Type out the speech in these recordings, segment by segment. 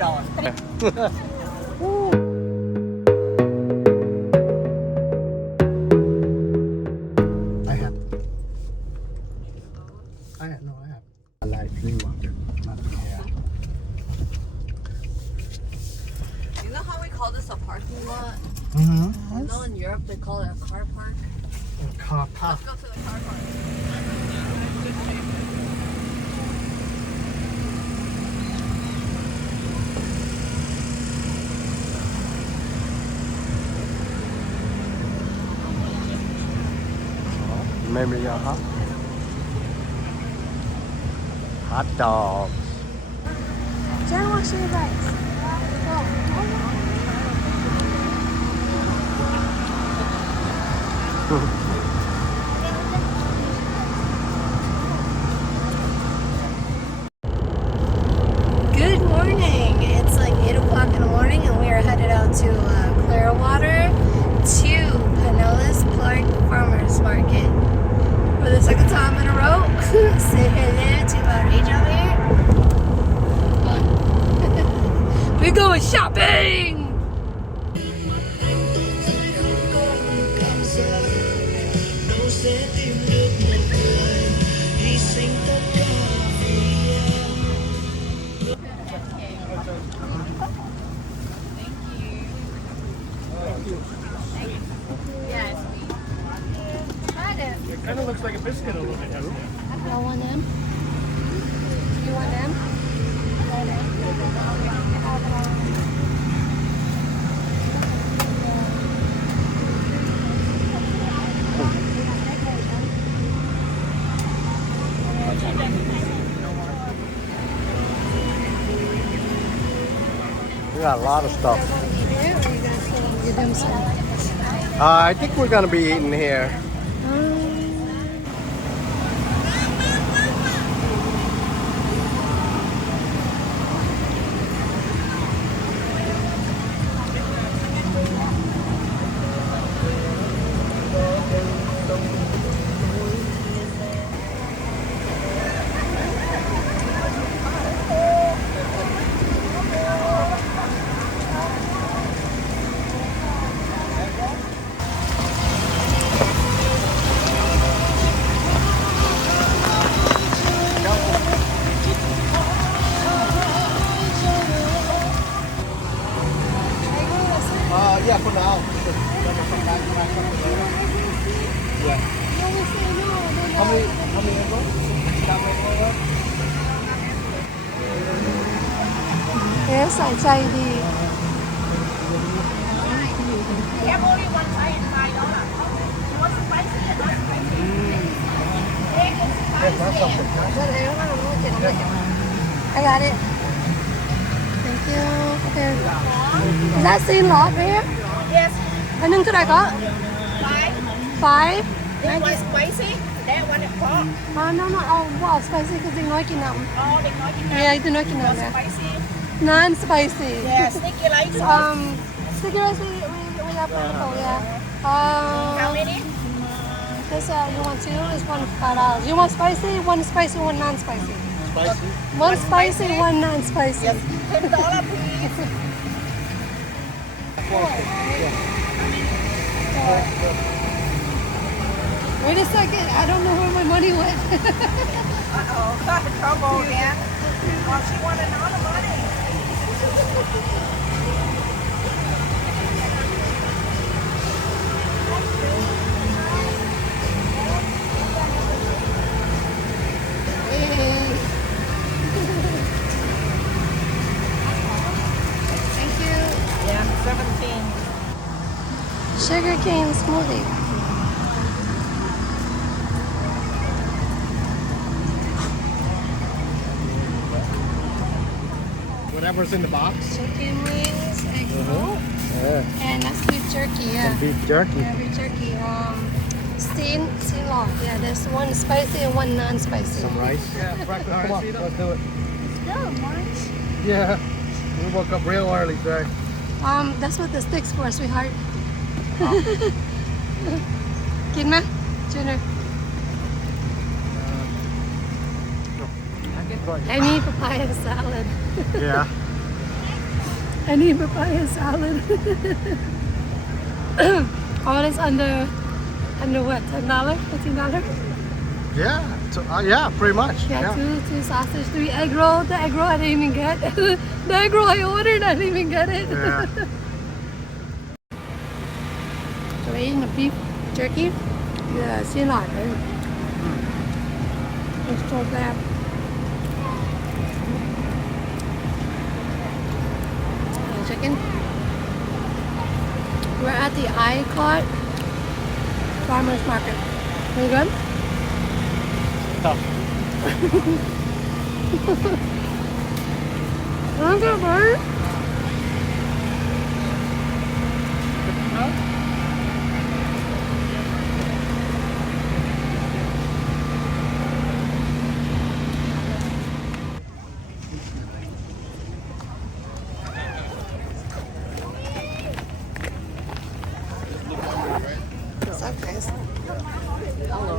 $20. I like Clearwater, not Pinellas. You know how we call this a parking lot? Mm-hmm. You know in Europe they call it a car park? Car park. Let's go to the car park. Maybe a hot dogs. Jen wants your rice. Good morning. It's like 8 o'clock in the morning and we are headed out to Clearwater to Pinellas Farmers Market for the second time in a row. Say hello to our agent here. We're going shopping! It kind of looks like a biscuit a little bit, doesn't it? Y'all want them? You want them? We got a lot of stuff. Give them some. I think we're gonna be eating here. Yeah, for now. Yeah. How many ago? Yes, I try the. Em only one size and $5. You want spicy and not spicy? Egg is spicy. I got it. Thank you. Okay. Is that same lot right here? Yes. Anh nâng cái này có? 5. 5? That one spicy. That one is pork. No. Oh, wow, spicy because they nói kinh nằm. Oh, they nói kinh Yeah, they nói kinh nằm. nằm. Spicy. Non-spicy. Yeah, sticky rice. Sticky rice we have plentiful, yeah. How many? This you want two? Is one $5. You want spicy? One spicy, one non-spicy. Spicy? One spicy, one non-spicy. Yes. $10 please. Wait a second, I don't know where my money went. Uh-oh, got in trouble again. Well, she wanted all the money. Hey. Thank you. Yeah, 17. Sugar cane smoothie. Whatever's in the box. Chicken wings, egg roll, Yeah. and that's beef jerky, yeah. And beef jerky. Yeah, beef jerky. Steam log. Yeah, there's one spicy and one non-spicy. Some rice. Yeah, breakfast. Come on, let's do it. Let's go, March. Yeah. We woke up real early today. That's what the sticks for, sweetheart. Kidma, Junior. I need papaya salad. Yeah. I need papaya salad. All is under what? $10? $15? Yeah, pretty much. Yeah, two sausage, 3 egg roll. The egg roll I didn't even get. The egg roll I ordered, I didn't even get it. Yeah. So we're eating the beef jerky. Yeah, see a lot, right? It's so bad. Chicken. We're at the Icot Farmers Market. Are you good? Tough. Look at bird. What's up, guys? Hello.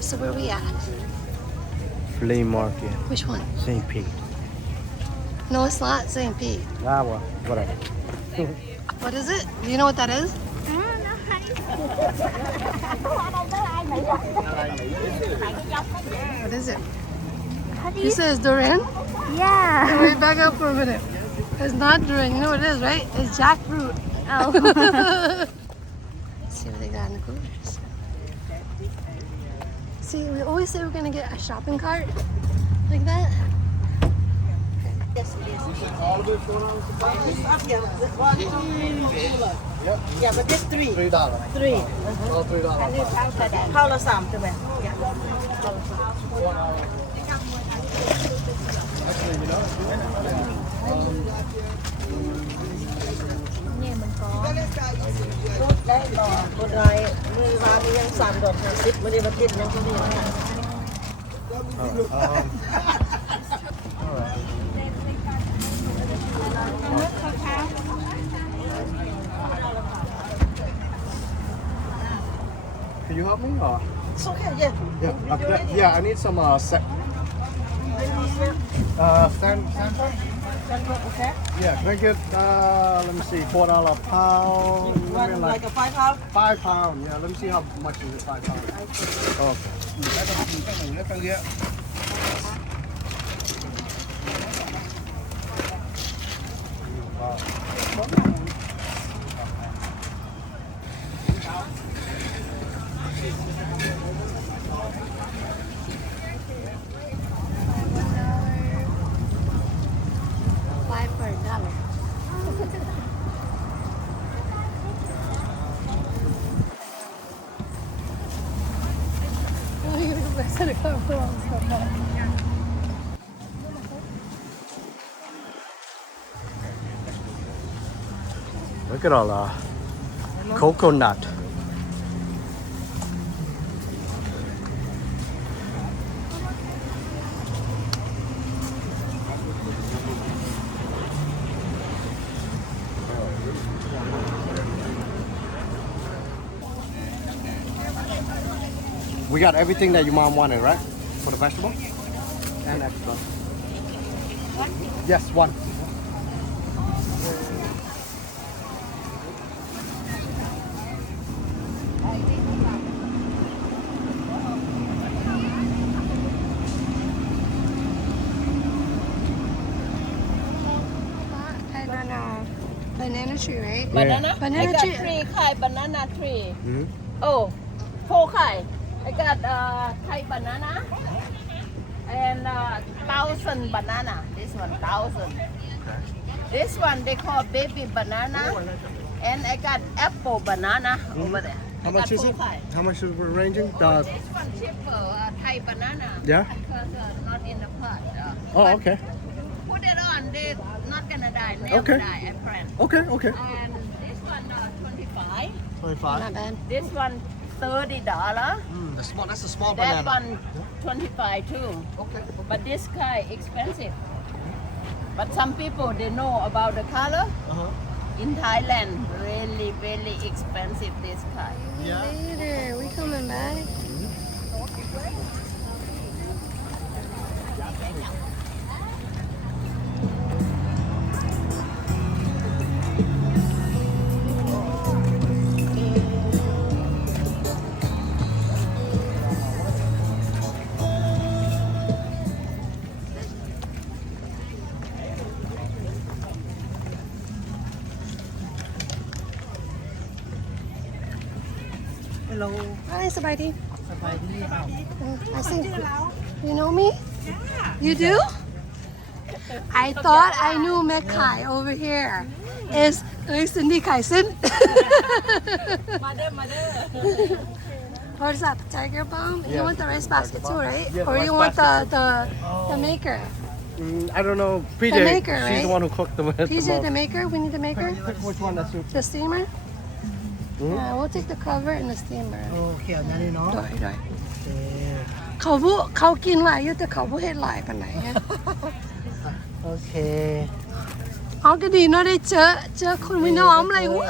So where are we at? Flea market. Which one? St. Pete. No, it's not St. Pete. Ah, well, whatever. What is it? Do you know what that is? What is it? You said it's durian? Yeah. Wait, back up for a minute. It's not durian. You know what it is, right? It's jackfruit. Oh. See what they got in the coolers. See, we always say we're gonna get a shopping cart like that. Yeah, but this $3. $3. Three. Oh, $3. How la sam to them? Actually, you know, Đấy, bò, một ngày, người vào đi ăn sàn đột hàng ship, mới đi vào tiền nhân không đi vào hàng. Can you help me? Or? It's okay, yeah. Yeah, I need some sand. Okay. Yeah, can I get let me see, $4 a pound. What, Maybe like a 5 pound? 5 pound. Yeah, let me see how much is it, 5 pound. Okay. $5 for $1. Look at all the coconut. We got everything that your mom wanted, right? For the vegetable? And extra. Yes, one. Banana tree, right? Banana? Banana I got tree. 3 Thai banana tree. Mhm. Oh, 4 Thai. I got Thai banana and 1,000 banana. This one 1,000. This one they call baby banana, and I got apple banana over there. How I much got is 4 it? Thai. How much is it ranging? This one cheaper, Thai banana. Yeah? Because not in the pot. Oh, but okay. Put it on, they're not gonna die. Never Okay. die, I friend. Okay. And this one 25. 25. Not bad. This one $30. That's a small That one 25 too. Okay. But this kind expensive. But some people they know about the color. Uh-huh. In Thailand, really, really expensive this kind. Later, we coming back. Hello. Hi, Sabardi. I think you know me. Yeah. You do? I thought I knew Mekai over here. Is Cindy Kaisen? Mother. What is that? The tiger bomb? You Yeah. want the rice basket too, right? Yeah, Or rice you want basket the maker? I don't know. PJ, maker, she's right? the one who cooked them. PJ, the maker? We need the maker? Pick which one that's soup. The steamer? Hmm? Yeah, we'll take the cover and the steamer. โอเคอันนั้นเลยเนาะ ได้ โอเค เขากินหลายอยู่แต่เขาบ่เฮ็ดหลายปานไหนอะ โอเค เอาก็ดีเนาะได้เจอคุณวินอม like what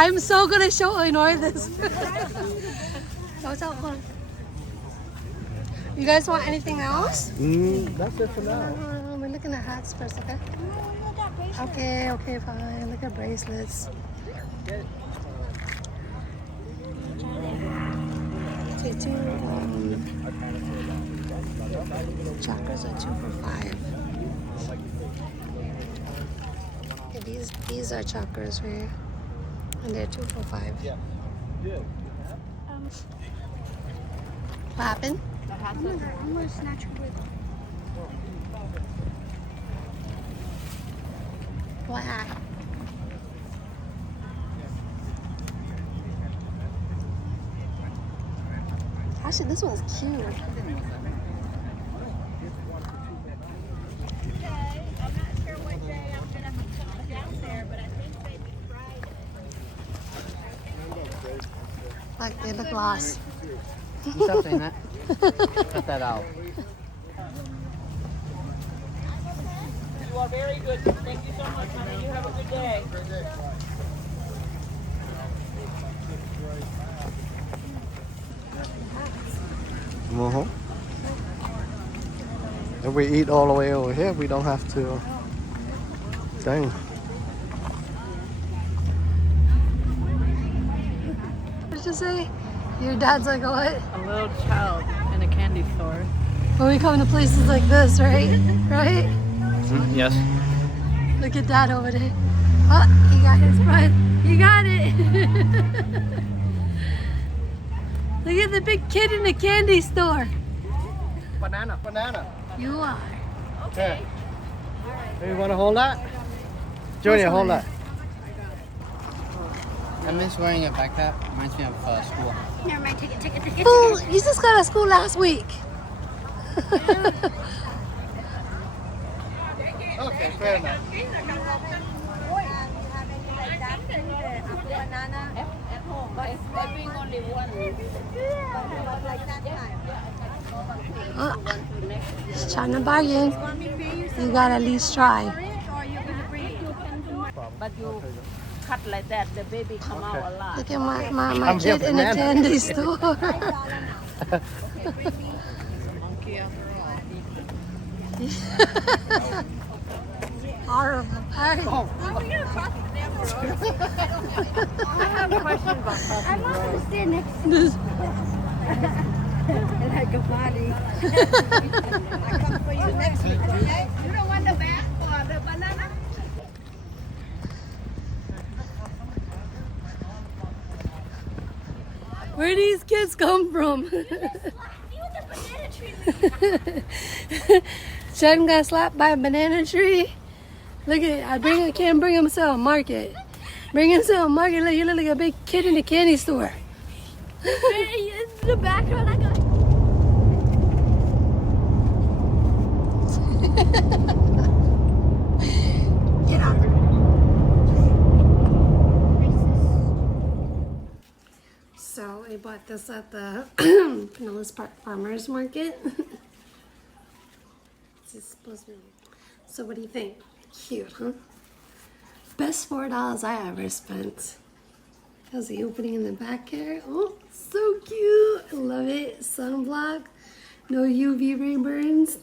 I'm so gonna show Illinois this เจ้าคน You guys want anything else? That's it for now. We're looking at hats first, okay? Okay, fine. Look at bracelets. Okay, two chakras are 2 for $5. Okay, these are chakras for you, and they're 2 for $5. What happened? I'm gonna snatch her with. What hat? Actually, this one's cute. I'm not sure what day I'm gonna be down there, but I think maybe Friday. Like they look lost. Stop saying that. Cut that out. You are very good. Thank you so much, honey. You have a good day. If we eat all the way over here, we don't have to. Dang. What did you say? Your dad's like what? A little child in a candy store. When we come to places like this, right? Right? Yes. Look at Dad over there. Oh, he got his front. You got it. Look at the big kid in the candy store. Banana. You are. Okay. Hey, you want to hold that? Junior, hold that. I miss wearing a backpack. Reminds me of school. Never mind, take it. Fool, you just got out of school last week. Okay, fair enough. At home, I bring only one. Just trying to bargain. You gotta at least try. But you cut like that, the baby come out a lot. Look at my I'm here kid for in the banana. candy store. Horrible. Alright. I have a question about coffee. I'm not gonna stand next to like a body. I come for you next week, okay? You don't want the bag or the banana? Where do these kids come from? Jen got slapped by a banana tree. Look at it. I can't bring him to a market. Bring him to a market. Look, you look like a big kid in the candy store. In the background, I got. Get out. So I bought this at the Pinellas Farmers Market. This is supposed to be. So what do you think? Cute, huh? Best $4 I ever spent. How's the opening in the back here? Oh, so cute. I love it. Sunblock. No UV ray burns.